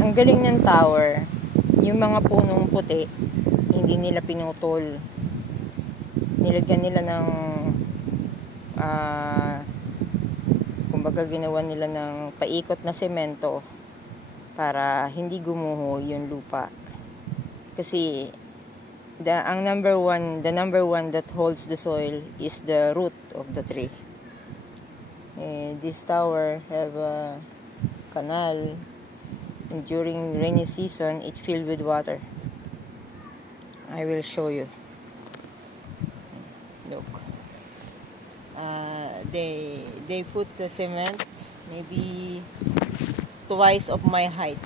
Ang galing ng tower, yung mga punong puti, hindi nila pinutol. Nilagyan nila ng kumbaga ginawa nila ng paikot na semento para hindi gumuho yung lupa. Kasi the number one that holds the soil is the root of the tree. This tower have a canal, and during rainy season it filled with water. I will show you. Look. They put the cement maybe twice of my height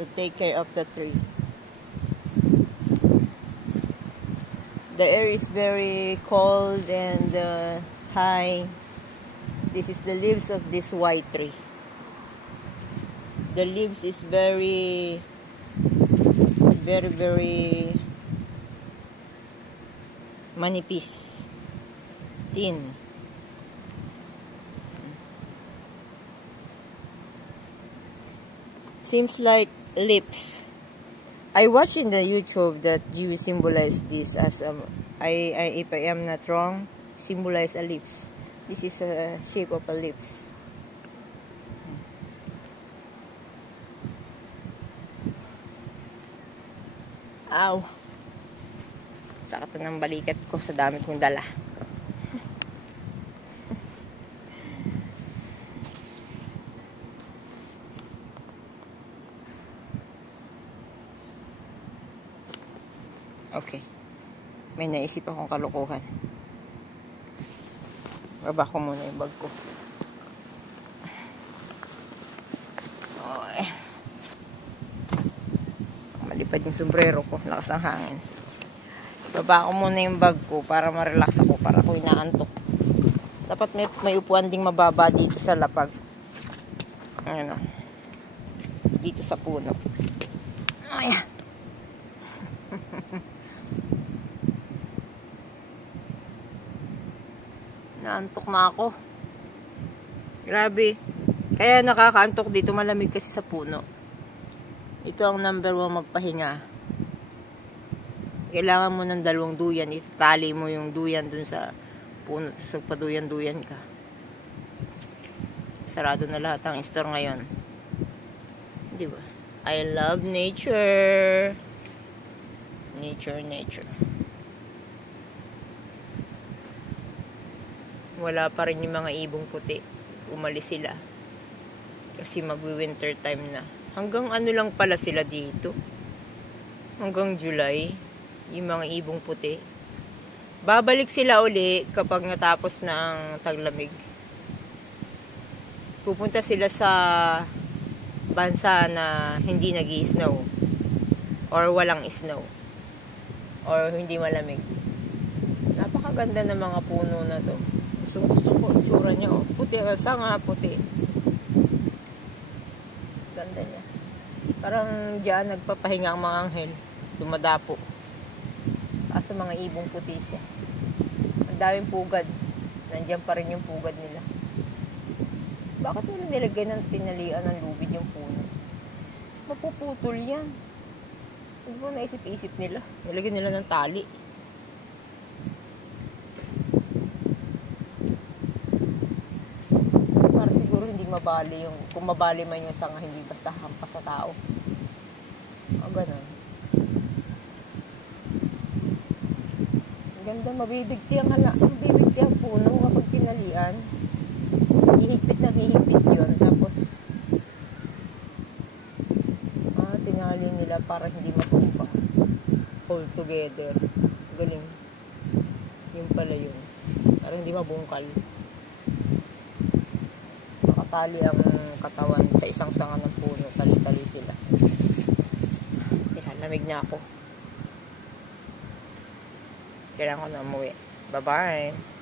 to take care of the tree. The air is very cold and high. This is the leaves of this white tree. The leaves is very manipis, thin. Seems like lips. I watched in the YouTube that Jews symbolize this as if I am not wrong, symbolize a lips. This is a shape of a lips. Ow! Sakit na ng balikat ko sa dami kong dala. Okay. May naisip akong kalokohan. Baba ko muna yung bag ko. Okay. Malipad yung sombrero ko. Lakas ang hangin. Baba ko muna yung bag ko para ma-relax ako, para ako inaantok. Dapat may upuan ding mababa dito sa lapag. Ano? Dito sa puno. Ayan. Naantok na ako. Grabe. Kaya nakakaantok dito, malamig kasi sa puno. Ito ang number 1 magpahinga. Kailangan mo ng 2 duyan. Itatali mo yung duyan dun sa puno. So, paduyan-duyan ka. Sarado na lahat ang store ngayon. Di ba? I love nature. Nature. Wala pa rin yung mga ibong puti. Umalis sila. Kasi mag-winter time na. Hanggang ano lang pala sila dito. Hanggang July. Yung mga ibong puti. Babalik sila uli kapag natapos ng taglamig. Pupunta sila sa bansa na hindi nag-i-snow. Or walang snow. Or hindi malamig. Napakaganda ng mga puno na to. Gusto ko ang tsura niya. Oh. Puti. Sanga puti. Ganda niya. Parang diyan nagpapahinga ang mga anghel. Dumadapo. Sa mga ibong puti siya. Ang daming pugad. Nandiyan pa rin yung pugad nila. Bakit nila nilagay ng tinalian ng lubid yung puno? Mapuputol yan. Hindi mo naisip-isip nila. Nilagay nila ng tali. Para siguro hindi mabali yung, kung mabali man yung sanga, hindi basta hampas sa tao. O ganun. Ganda, mabibigti ang puno kapag tinalian. Hihigpit yun. Tapos tinali nila para hindi matumba. Hold together. Galing. Yun pala yun. Para hindi mabungkal. Nakatali ang katawan sa isang sanga ng puno. Tali-tali sila. Lamig na ako. Kailangan ko na umuwi. Bye-bye.